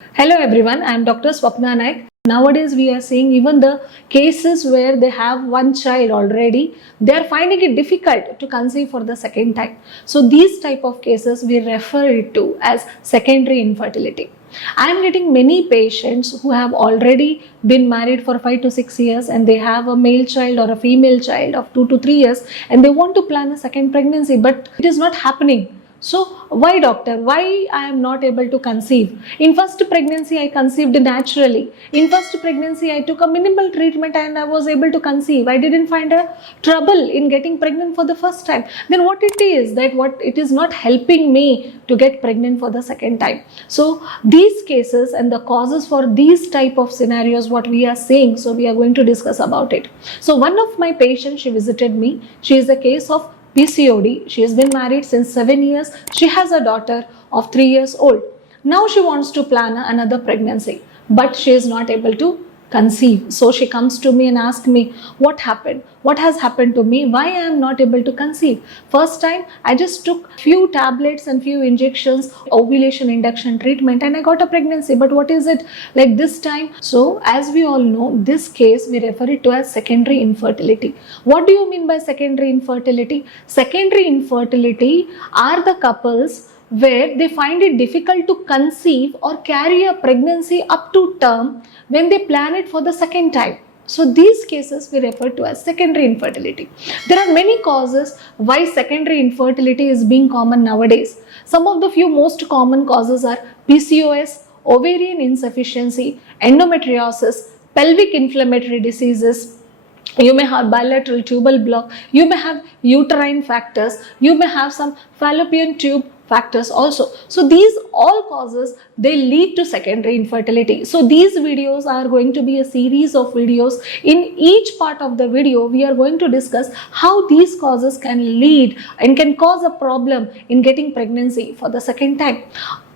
Hello everyone, I am Dr. Swapna Naik. Nowadays we are seeing even the cases where they have one child already, they are finding it difficult to conceive for the second time. So these type of cases we refer it to as secondary infertility. I am getting many patients who have already been married for 5 to 6 years and they have a male child or a female child of 2 to 3 years and they want to plan a second pregnancy, but it is not happening. So why doctor? Why I am not able to conceive? In first pregnancy I conceived naturally. In first pregnancy I took a minimal treatment and I was able to conceive. I didn't find a trouble in getting pregnant for the first time. Then what it is that what it is not helping me to get pregnant for the second time. So these cases and the causes for these type of scenarios what we are seeing, so we are going to discuss about it. So one of my patients, she visited me. She is a case of PCOD. She has been married since 7 years. She has a daughter of 3 years old. Now she wants to plan another pregnancy, but she is not able to conceive. So she comes to me and asks me, what happened? What has happened to me? Why I am not able to conceive? First time, I just took few tablets and few injections, ovulation induction treatment, and I got a pregnancy. But what is it like this time? So as we all know, this case we refer it to as secondary infertility. What do you mean by secondary infertility? Secondary infertility are the couples where they find it difficult to conceive or carry a pregnancy up to term when they plan it for the second time. So these cases we refer to as secondary infertility. There are many causes why secondary infertility is being common nowadays. Some of the few most common causes are PCOS, ovarian insufficiency, endometriosis, pelvic inflammatory diseases. You may have bilateral tubal block, you may have uterine factors, you may have some fallopian tube factors also. So these all causes, they lead to secondary infertility. So these videos are going to be a series of videos. In each part of the video, we are going to discuss how these causes can lead and can cause a problem in getting pregnancy for the second time.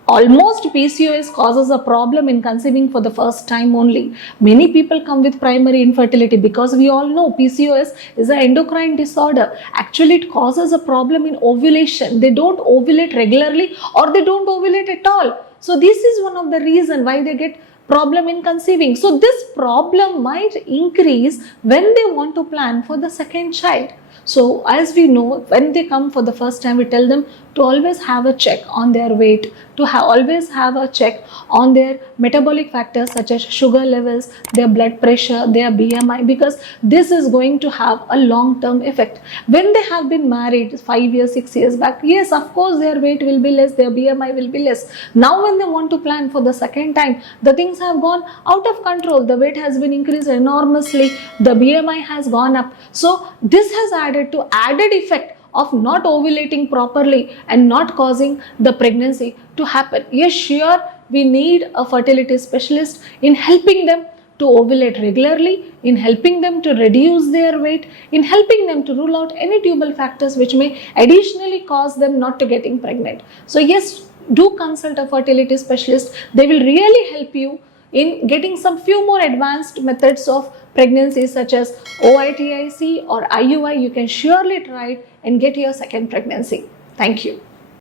Almost PCOS causes a problem in conceiving for the first time only. Many people come with primary infertility because we all know PCOS is an endocrine disorder. Actually, it causes a problem in ovulation. They don't ovulate regularly or they don't ovulate at all. So this is one of the reasons why they get problem in conceiving. So this problem might increase when they want to plan for the second child. So as we know, when they come for the first time, we tell them to always have a check on their weight, to always have a check on their metabolic factors such as sugar levels, their blood pressure, their BMI, because this is going to have a long-term effect. When they have been married 5 years, 6 years back, yes, of course, their weight will be less, their BMI will be less. Now when they want to plan for the second time, the things have gone out of control. The weight has been increased enormously, the BMI has gone up. So this has added to added effect of not ovulating properly and not causing the pregnancy to happen. Yes, sure, we need a fertility specialist in helping them to ovulate regularly, in helping them to reduce their weight, in helping them to rule out any tubal factors which may additionally cause them not to getting pregnant. So yes, do consult a fertility specialist. They will really help you in getting some few more advanced methods of pregnancy such as OITIC or IUI. You can surely try it and get your second pregnancy. Thank you.